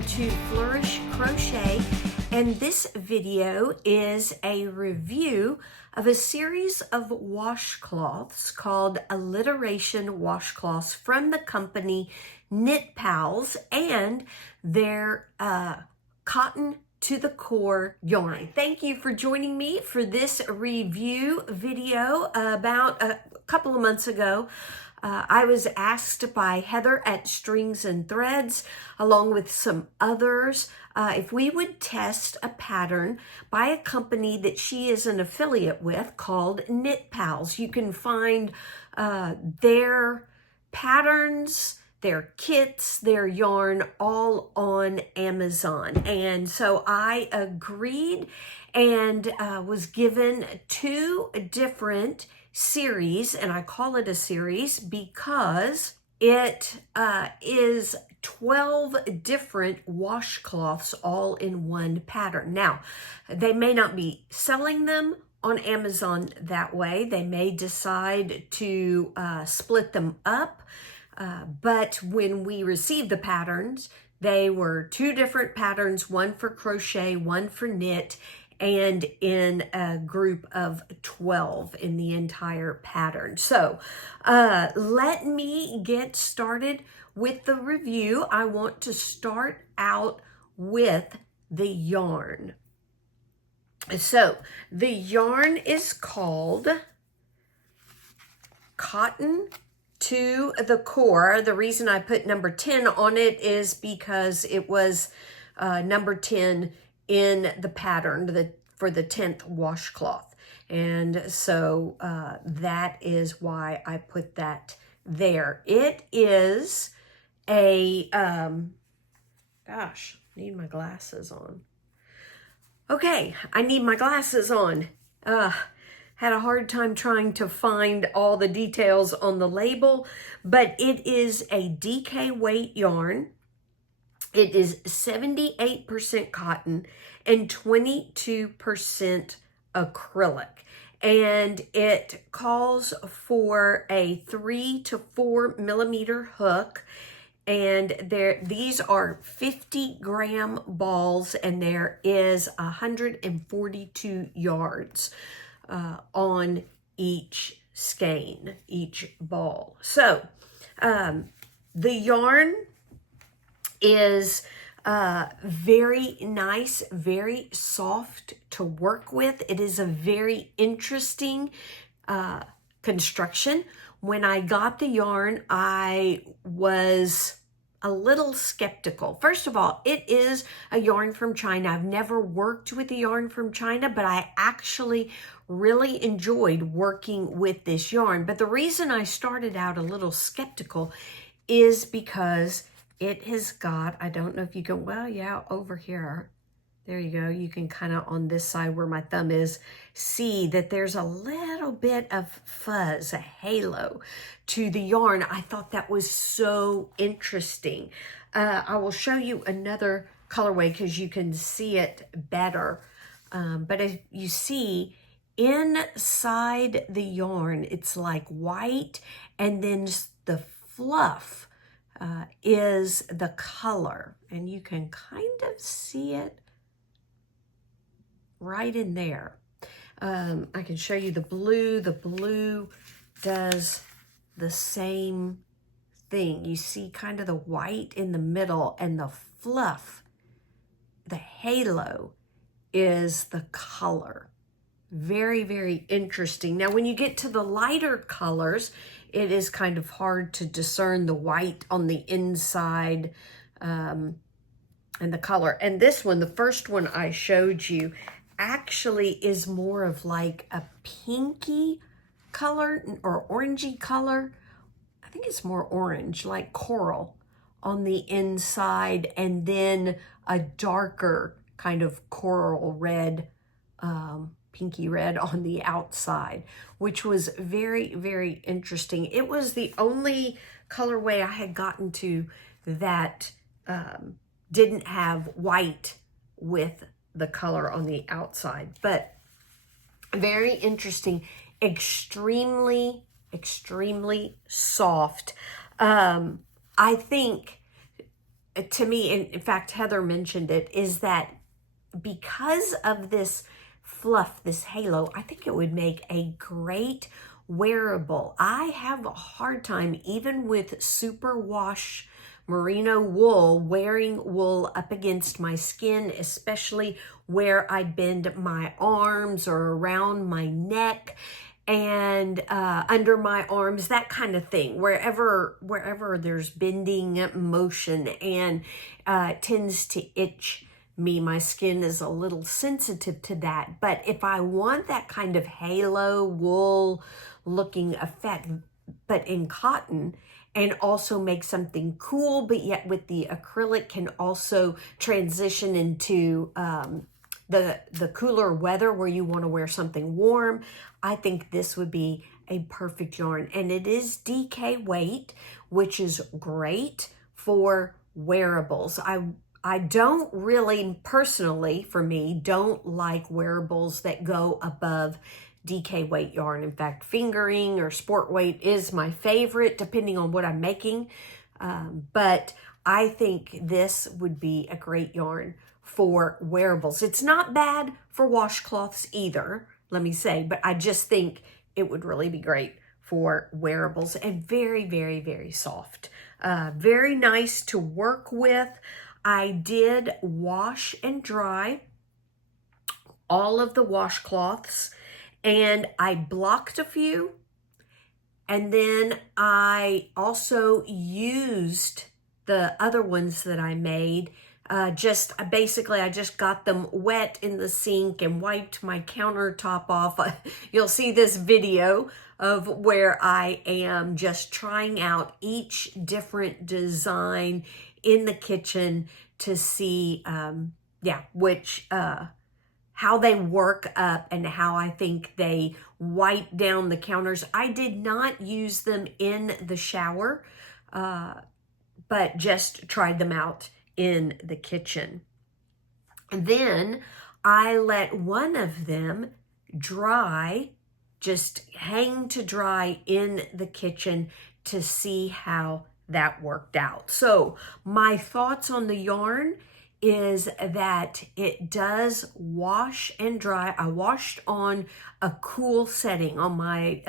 Welcome to Flourish Crochet, and this video is a review of a series of washcloths called Alliteration Washcloths from the company KnitPals and their cotton to the core yarn. Thank you for joining me for this review video. About a couple of months ago, I was asked by Heather at Strings and Threads, along with some others, if we would test a pattern by a company that she is an affiliate with called KnitPals. You can find their patterns, their kits, their yarn, all on Amazon. And so I agreed and was given two different series, and I call it a series because it is 12 different washcloths all in one pattern. Now, they may not be selling them on Amazon that way. They may decide to split them up. But when we received the patterns, they were two different patterns, one for crochet, one for knit, and in a group of 12 in the entire pattern. So let me get started with the review. I want to start out with the yarn. So the yarn is called Cotton to the Core. The reason I put number 10 on it is because it was number 10 in the pattern for the 10th washcloth. And so that is why I put that there. It is a, gosh, need my glasses on. Okay, I need my glasses on. Had a hard time trying to find all the details on the label, but it is a DK weight yarn. It is 78% cotton and 22% acrylic. And it calls for a 3 to 4 millimeter hook. And these are 50-gram balls, and there is 142 yards on each skein, each ball. So the yarn is very nice, very soft to work with. It is a very interesting construction. When I got the yarn, I was a little skeptical. First of all, it is a yarn from China. I've never worked with a yarn from China, but I actually really enjoyed working with this yarn. But the reason I started out a little skeptical is because it has got, I don't know if you can, well, yeah, over here. There you go. You can kind of, on this side where my thumb is, see that there's a little bit of fuzz, a halo to the yarn. I thought that was so interesting. I will show you another colorway because you can see it better. But as you see, inside the yarn, it's like white, and then the fluff is the color, and you can kind of see it right in there. I can show you the blue. The blue does the same thing. You see kind of the white in the middle, and the fluff, the halo, is the color. Very, very interesting. Now, when you get to the lighter colors, it is kind of hard to discern the white on the inside and the color. And this one, the first one I showed you, actually is more of like a pinky color or orangey color. I think it's more orange, like coral on the inside, and then a darker kind of coral red, pinky red on the outside, which was very, very interesting. It was the only colorway I had gotten to that didn't have white with the color on the outside, but very interesting, extremely, extremely soft. I think to me, and in fact, Heather mentioned it, is that because of this fluff, this halo, I think it would make a great wearable. I have a hard time, even with super wash merino wool, wearing wool up against my skin, especially where I bend my arms or around my neck and under my arms, that kind of thing, wherever there's bending motion, and it tends to itch me. My skin is a little sensitive to that. But if I want that kind of halo wool looking effect, but in cotton, and also make something cool, but yet with the acrylic can also transition into the cooler weather where you want to wear something warm, I think this would be a perfect yarn. And it is DK weight, which is great for wearables. I don't really, personally, for me, don't like wearables that go above DK weight yarn. In fact, fingering or sport weight is my favorite, depending on what I'm making. But I think this would be a great yarn for wearables. It's not bad for washcloths either, let me say, but I just think it would really be great for wearables, and very, very, very soft. Very nice to work with. I did wash and dry all of the washcloths, and I blocked a few, and then I also used the other ones that I made. I just got them wet in the sink and wiped my countertop off. You'll see this video of where I am just trying out each different design in the kitchen to see, how they work up and how I think they wipe down the counters. I did not use them in the shower, but just tried them out in the kitchen. And then I let one of them dry, just hang to dry in the kitchen to see how that worked out. So my thoughts on the yarn is that it does wash and dry. I washed on a cool setting. On my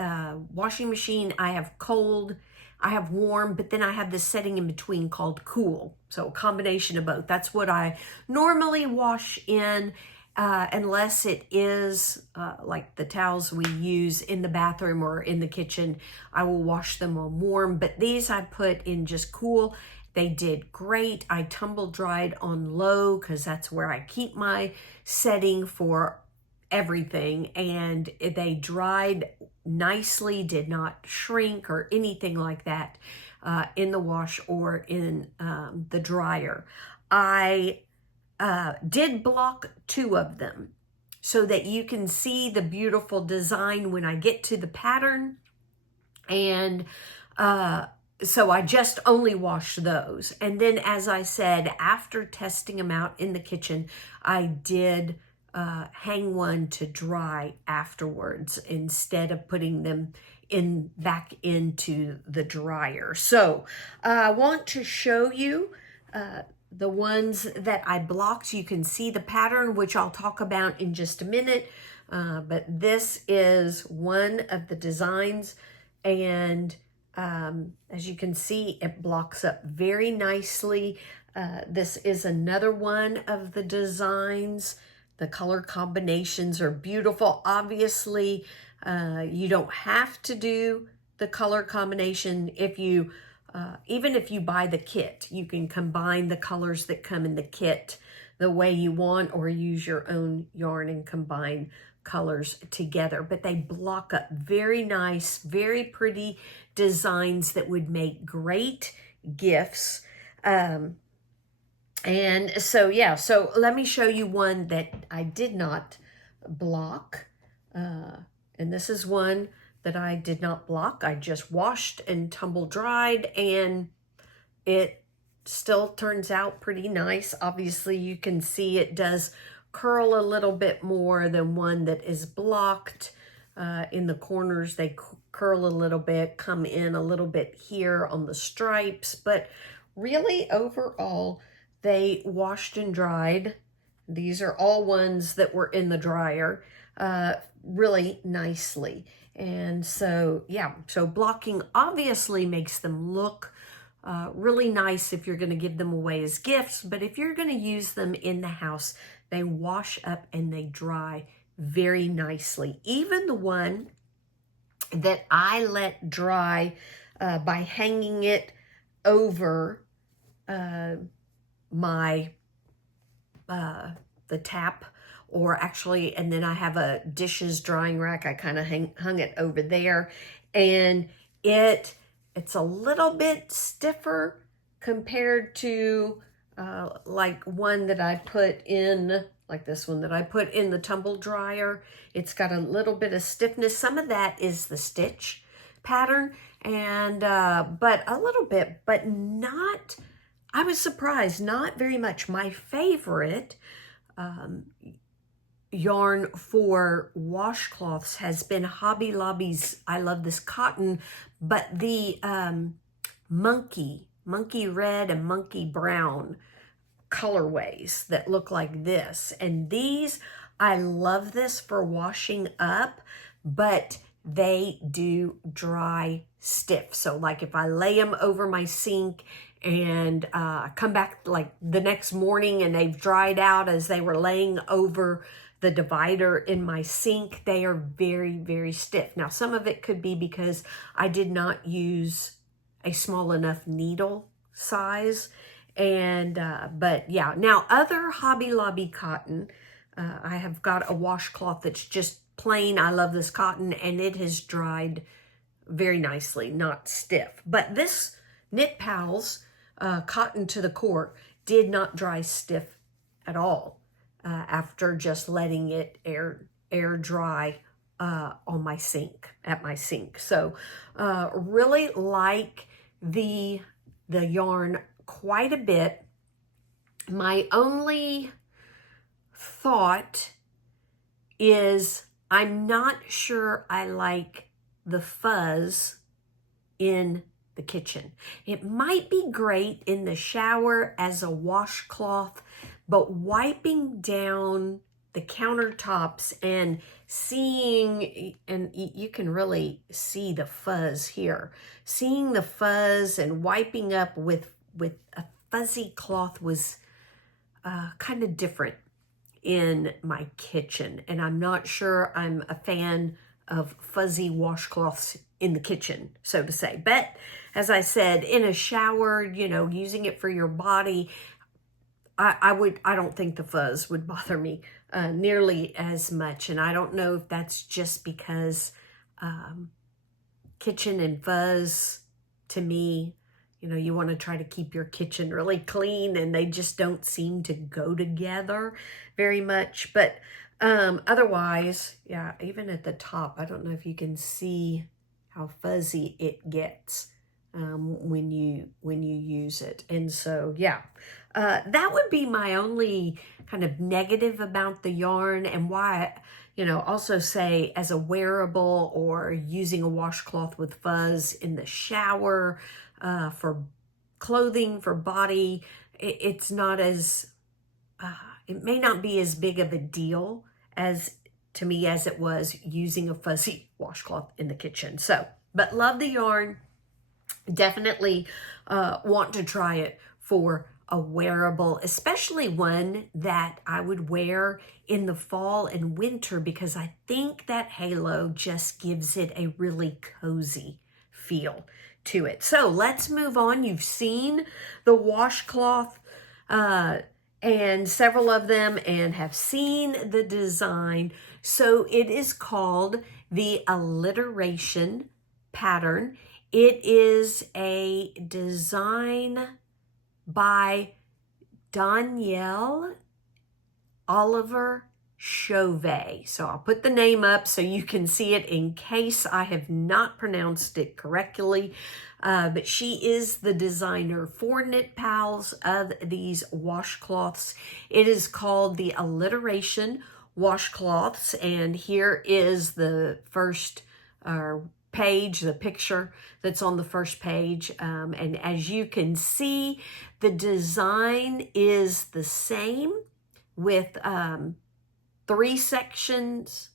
washing machine, I have cold, I have warm, but then I have this setting in between called cool. So a combination of both. That's what I normally wash in, unless it is like the towels we use in the bathroom or in the kitchen. I will wash them on warm, but these I put in just cool. They did great. I tumble dried on low because that's where I keep my setting for everything, and they dried nicely, did not shrink or anything like that in the wash or in the dryer. I did block 2 of them so that you can see the beautiful design when I get to the pattern, and so I just only washed those. And then, as I said, after testing them out in the kitchen, I did hang one to dry afterwards instead of putting them back into the dryer. So I want to show you the ones that I blocked. You can see the pattern, which I'll talk about in just a minute. But this is one of the designs, and as you can see, it blocks up very nicely. This is another one of the designs. The color combinations are beautiful. Obviously, you don't have to do the color combination. If you, even if you buy the kit, you can combine the colors that come in the kit the way you want, or use your own yarn and combine colors together. But they block up very nice, very pretty designs that would make great gifts. And so, yeah, so let me show you one that I did not block. And this is one that I did not block. I just washed and tumble dried, and it still turns out pretty nice. Obviously, you can see it does curl a little bit more than one that is blocked. In the corners, they curl a little bit, come in a little bit here on the stripes, but really overall, they washed and dried. These are all ones that were in the dryer really nicely. And so, yeah, so blocking obviously makes them look really nice if you're going to give them away as gifts, but if you're going to use them in the house, they wash up and they dry very nicely. Even the one that I let dry by hanging it over my the tap, or actually, and then I have a dishes drying rack. I kind of hung it over there, and it's a little bit stiffer compared to like one that I put in, like this one that I put in the tumble dryer. It's got a little bit of stiffness. Some of that is the stitch pattern, and but a little bit, but not, I was surprised, not very much. My favorite yarn for washcloths has been Hobby Lobby's I Love This Cotton, but the monkey red and monkey brown colorways that look like this. And these, I love this for washing up, but they do dry stiff. So like if I lay them over my sink and come back like the next morning and they've dried out as they were laying over the divider in my sink, they are very, very stiff. Now, some of it could be because I did not use a small enough needle size. And, but yeah, now other Hobby Lobby cotton, I have got a washcloth that's just plain I Love This Cotton, and it has dried very nicely, not stiff. But this KnitPal's Cotton to the Core did not dry stiff at all after just letting it air dry on my sink, at my sink. So really like the yarn quite a bit. My only thought is I'm not sure I like the fuzz in the kitchen. It might be great in the shower as a washcloth, but wiping down the countertops and seeing, and you can really see the fuzz here, seeing the fuzz and wiping up with a fuzzy cloth was kind of different in my kitchen. And I'm not sure I'm a fan of fuzzy washcloths in the kitchen, so to say. But as I said, in a shower, you know, using it for your body, I don't think the fuzz would bother me nearly as much. And I don't know if that's just because kitchen and fuzz, to me, you know, you want to try to keep your kitchen really clean, and they just don't seem to go together very much. But otherwise, yeah, even at the top, I don't know if you can see how fuzzy it gets when you use it. And so, yeah, that would be my only kind of negative about the yarn, and why, you know, also say as a wearable or using a washcloth with fuzz in the shower, for clothing, for body, it's not as, it may not be as big of a deal as to me as it was using a fuzzy washcloth in the kitchen. So, but love the yarn. Definitely want to try it for a wearable, especially one that I would wear in the fall and winter, because I think that halo just gives it a really cozy feel to it. So let's move on. You've seen the washcloth and several of them, and have seen the design. So it is called the Alliteration pattern. It is a design by Danielle Oliver Chauvet. So I'll put the name up so you can see it in case I have not pronounced it correctly. But she is the designer for KnitPal's of these washcloths. It is called the Alliteration washcloths, and here is the first page, the picture that's on the first page. And as you can see, the design is the same with three sections.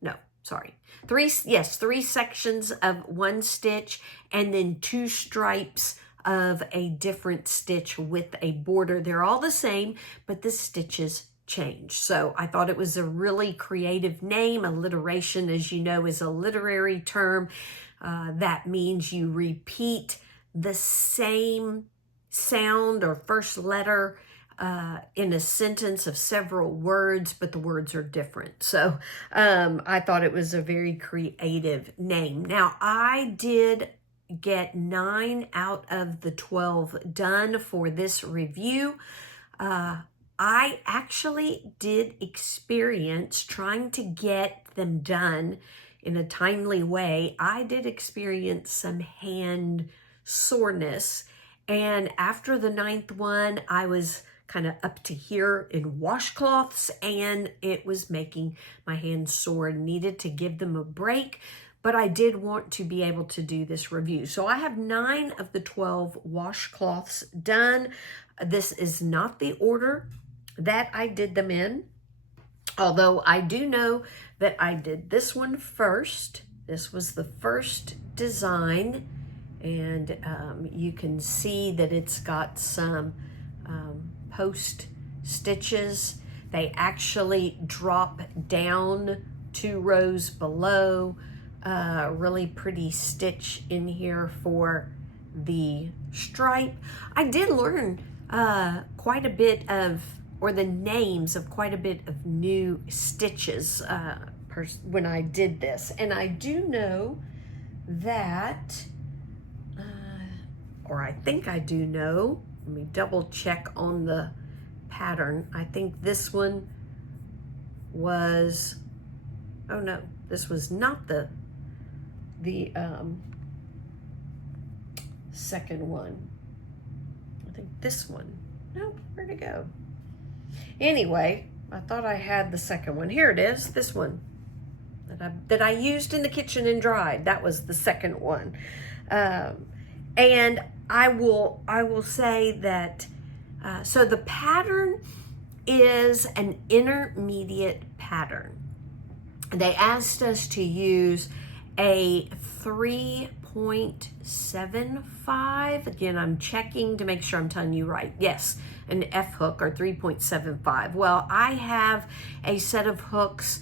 No, sorry. Three sections of one stitch and then two stripes of a different stitch with a border. They're all the same, but the stitches change. So I thought it was a really creative name. Alliteration, as you know, is a literary term. That means you repeat the same sound or first letter in a sentence of several words, but the words are different. So I thought it was a very creative name. Now, I did get 9 out of the 12 done for this review. I actually did experience trying to get them done in a timely way. I did experience some hand soreness, and after the 9th one, I was kind of up to here in washcloths, and it was making my hands sore and needed to give them a break. But I did want to be able to do this review. So I have 9 of the 12 washcloths done. This is not the order that I did them in, although I do know that I did this one first. This was the first design, and you can see that it's got some post stitches. They actually drop down 2 rows below. Really pretty stitch in here for the stripe. I did learn quite a bit of, or the names of quite a bit of new stitches when I did this. And I do know that, or I think I do know, let me double check on the pattern. I think this one was, oh no, this was not the second one. I think this one. Nope, where'd it go? Anyway, I thought I had the second one. Here it is, this one that I used in the kitchen and dried. That was the second one. And I will say that, so the pattern is an intermediate pattern. They asked us to use a 3.75. Again, I'm checking to make sure I'm telling you right. Yes, an F hook, or 3.75. Well, I have a set of hooks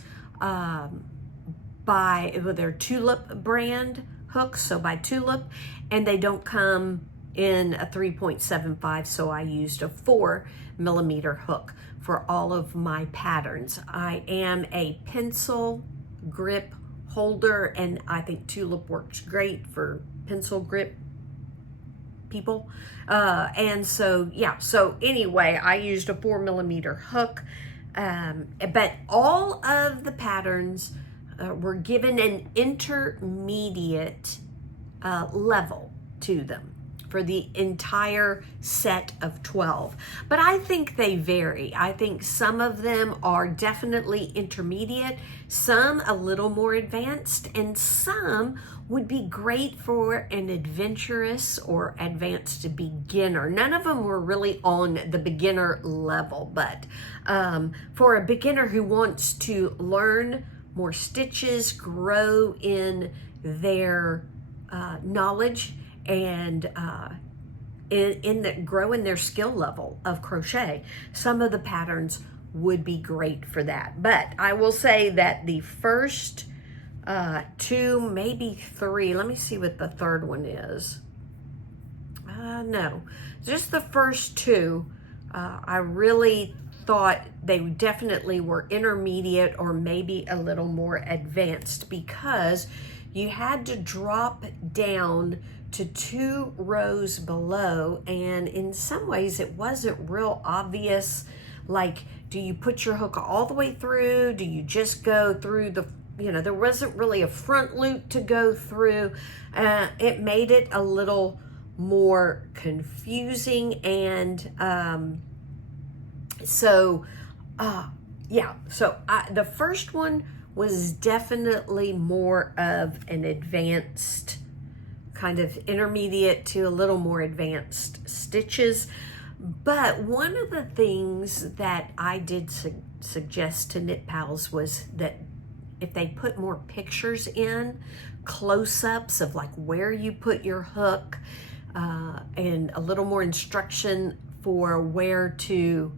they're Tulip brand hooks, so by Tulip, and they don't come in a 3.75, so I used a 4mm hook for all of my patterns. I am a pencil grip holder, and I think Tulip works great for pencil grip people. And so, yeah, so anyway, I used a 4mm hook, but all of the patterns were given an intermediate level to them for the entire set of 12. But I think they vary. I think some of them are definitely intermediate, some a little more advanced, and some would be great for an adventurous or advanced beginner. None of them were really on the beginner level, but for a beginner who wants to learn more stitches, grow in their knowledge, and grow in their skill level of crochet, some of the patterns would be great for that. But I will say that the first 2, maybe 3, let me see what the third one is. No, just the first 2, I really thought they definitely were intermediate or maybe a little more advanced, because you had to drop down to 2 rows below, and in some ways it wasn't real obvious, like, do you put your hook all the way through? Do you just go through the, there wasn't really a front loop to go through. It made it a little more confusing, and the first one was definitely more of an advanced, kind of intermediate to a little more advanced stitches. But one of the things that I did suggest to KnitPals was that if they put more pictures in, close-ups of like where you put your hook, and a little more instruction for where to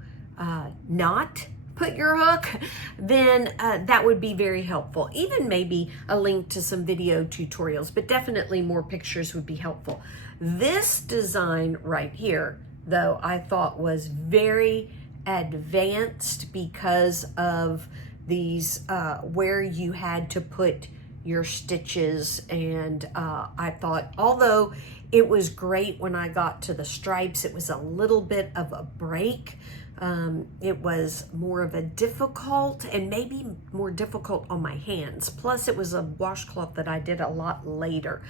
not put your hook, then that would be very helpful. Even maybe a link to some video tutorials, but definitely more pictures would be helpful. This design right here, though, I thought was very advanced because of these where you had to put your stitches, and I thought, although it was great when I got to the stripes, it was a little bit of a break. It was more of a difficult, and maybe more difficult on my hands. Plus it was a washcloth that I did a lot later.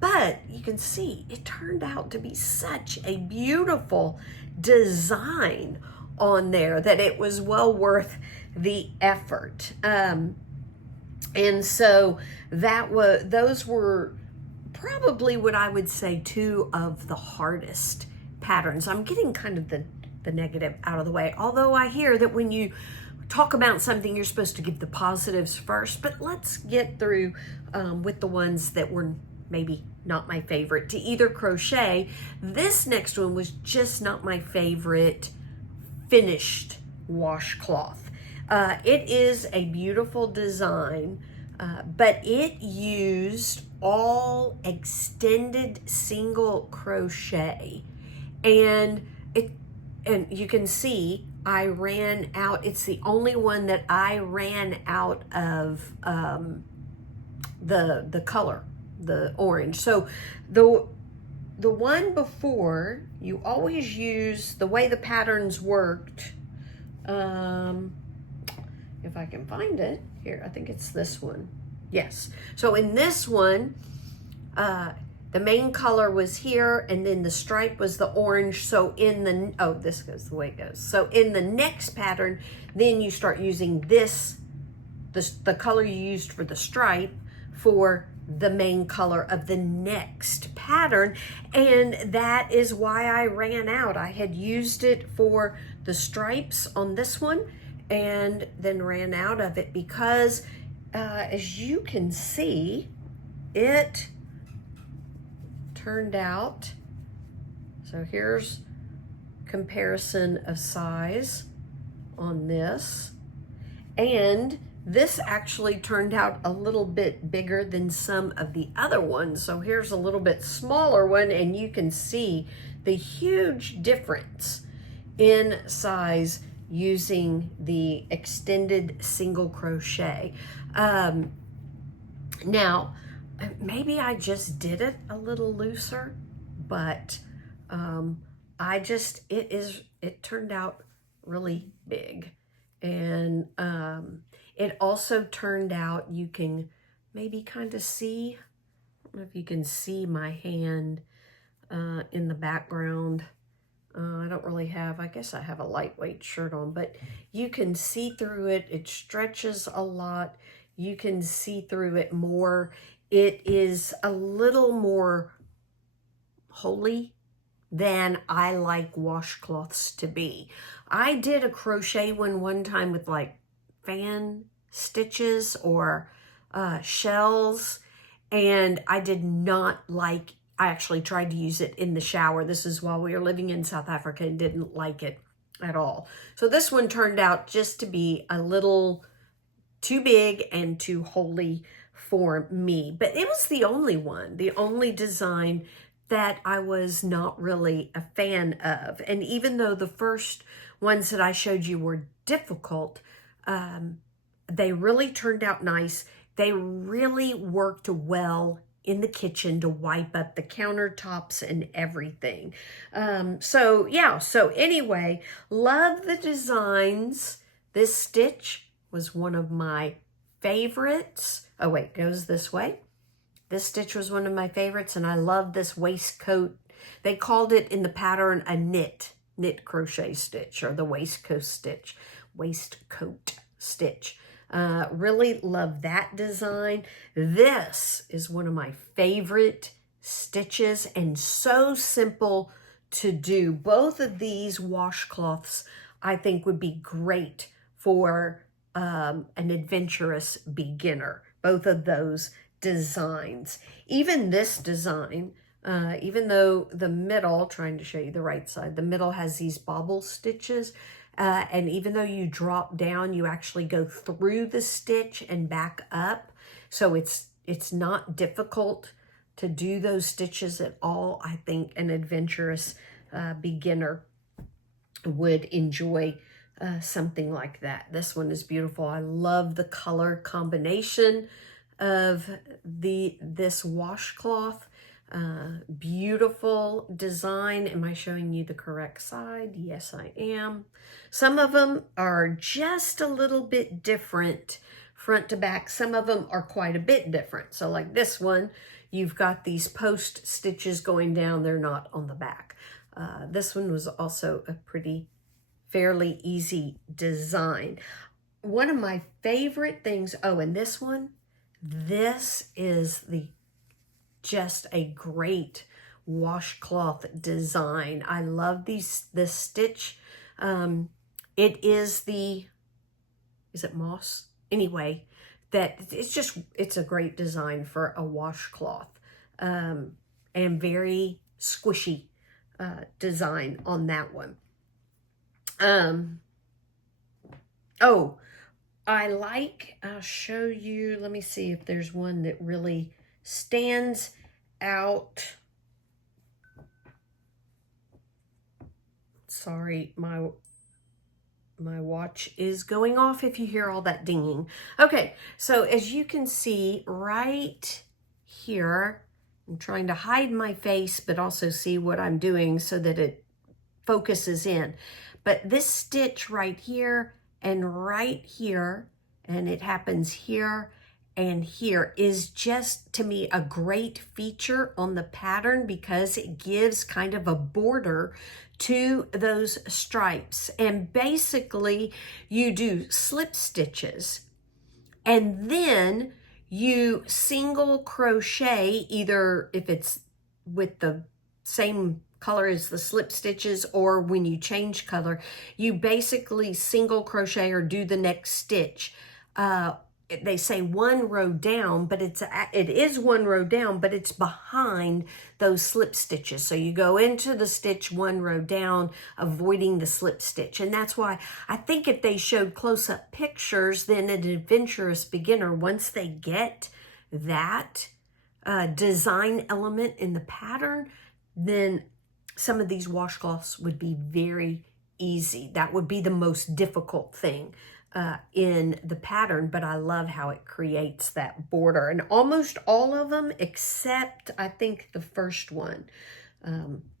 But you can see it turned out to be such a beautiful design on there that it was well worth the effort. And so those were probably what I would say two of the hardest patterns. I'm getting kind of the negative out of the way, although I hear that when you talk about something, you're supposed to give the positives first. But let's get through with the ones that were maybe not my favorite. To either crochet, this next one was just not my favorite finished washcloth. It is a beautiful design, but it used all extended single crochet, and you can see I ran out. It's the only one that I ran out of the color, the orange. So the one before, you always use, the way the patterns worked, if I can find it here, I think it's this one. Yes. So in this one, the main color was here, and then the stripe was the orange. So in the, oh, this goes the way it goes. So in the next pattern, then you start using the color you used for the stripe for the main color of the next pattern. And that is why I ran out. I had used it for the stripes on this one and then ran out of it because as you can see, it turned out, so here's comparison of size on this, and this actually turned out a little bit bigger than some of the other ones. So here's a little bit smaller one, and you can see the huge difference in size using the extended single crochet. Now, maybe I just did it a little looser, but it turned out really big. And it also turned out, you can maybe kind of see, I don't know if you can see my hand in the background. I don't really have, I guess I have a lightweight shirt on, but you can see through it. It stretches a lot. You can see through it more. It is a little more holey than I like washcloths to be. I did a crochet one time with like fan stitches or shells, and I did not like, I actually tried to use it in the shower. This is while we were living in South Africa, and didn't like it at all. So this one turned out just to be a little too big and too holey for me. But it was the only one, the only design that I was not really a fan of. And even though the first ones that I showed you were difficult, they really turned out nice. They really worked well in the kitchen to wipe up the countertops and everything. So yeah, so anyway, love the designs. This stitch was one of my favorites. Oh wait, it goes this way. This stitch was one of my favorites, and I love this waistcoat. They called it in the pattern a knit crochet stitch, or the waistcoat stitch. Really love that design. This is one of my favorite stitches and so simple to do. Both of these washcloths I think would be great for an adventurous beginner. Both of those designs. Even this design, even though the middle, trying to show you the right side, the middle has these bobble stitches, and even though you drop down, you actually go through the stitch and back up. So it's not difficult to do those stitches at all. I think an adventurous beginner would enjoy something like that. This one is beautiful. I love the color combination of this washcloth. Beautiful design. Am I showing you the correct side? Yes, I am. Some of them are just a little bit different front to back. Some of them are quite a bit different. So like this one, you've got these post stitches going down. They're not on the back. This one was also a fairly easy design. One of my favorite things, oh, and this one, this is just a great washcloth design. I love this stitch. It is is it moss? Anyway, it's a great design for a washcloth, and very squishy design on that one. Oh, I'll show you, let me see if there's one that really stands out. Sorry, my watch is going off if you hear all that dinging. Okay, so as you can see right here, I'm trying to hide my face, but also see what I'm doing so that it focuses in. But this stitch right here and right here, and it happens here and here, is just, to me, a great feature on the pattern because it gives kind of a border to those stripes. And basically, you do slip stitches, and then you single crochet, either if it's with the same color as the slip stitches, or when you change color, you basically single crochet or do the next stitch. They say one row down, but it is one row down, but it's behind those slip stitches. So you go into the stitch one row down, avoiding the slip stitch. And that's why I think if they showed close-up pictures, then an adventurous beginner, once they get that design element in the pattern, then some of these washcloths would be very easy. That would be the most difficult thing in the pattern, but I love how it creates that border. And almost all of them, except I think the first one,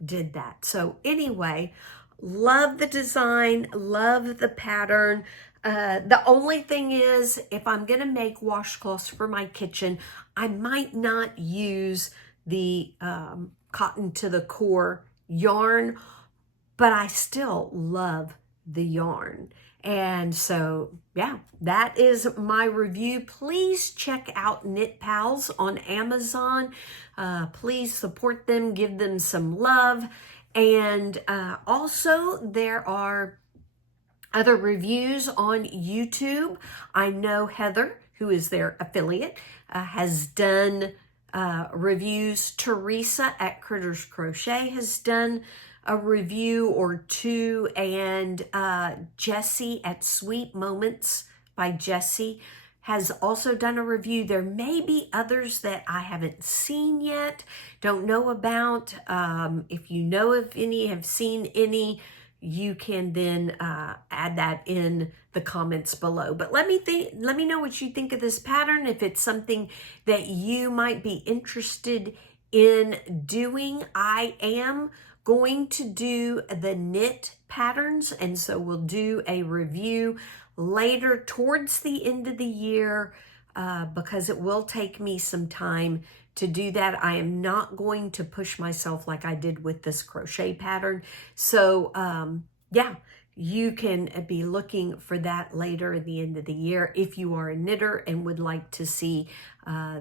did that. So anyway, love the design, love the pattern. The only thing is, if I'm gonna make washcloths for my kitchen, I might not use the cotton to the core yarn, but I still love the yarn. And so, yeah, that is my review. Please check out KnitPals on Amazon. Please support them, give them some love. And also, there are other reviews on YouTube. I know Heather, who is their affiliate, has done reviews. Teresa at Critters Crochet has done a review or two, and Jessie at Sweet Moments by Jessie has also done a review. There may be others that I haven't seen yet, don't know about. If you know of any, have seen any, you can then add that in the comments below. But let me know what you think of this pattern, if it's something that you might be interested in doing. I am going to do the knit patterns, and so we'll do a review later towards the end of the year because it will take me some time to do that. I am not going to push myself like I did with this crochet pattern. So yeah, you can be looking for that later at the end of the year if you are a knitter and would like to see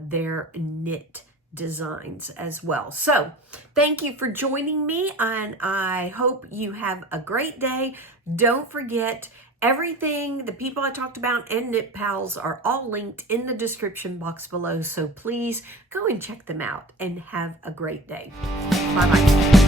their knit designs as well. So thank you for joining me, and I hope you have a great day. Don't forget, everything, the people I talked about and KnitPals are all linked in the description box below, so please go and check them out and have a great day. Bye-bye.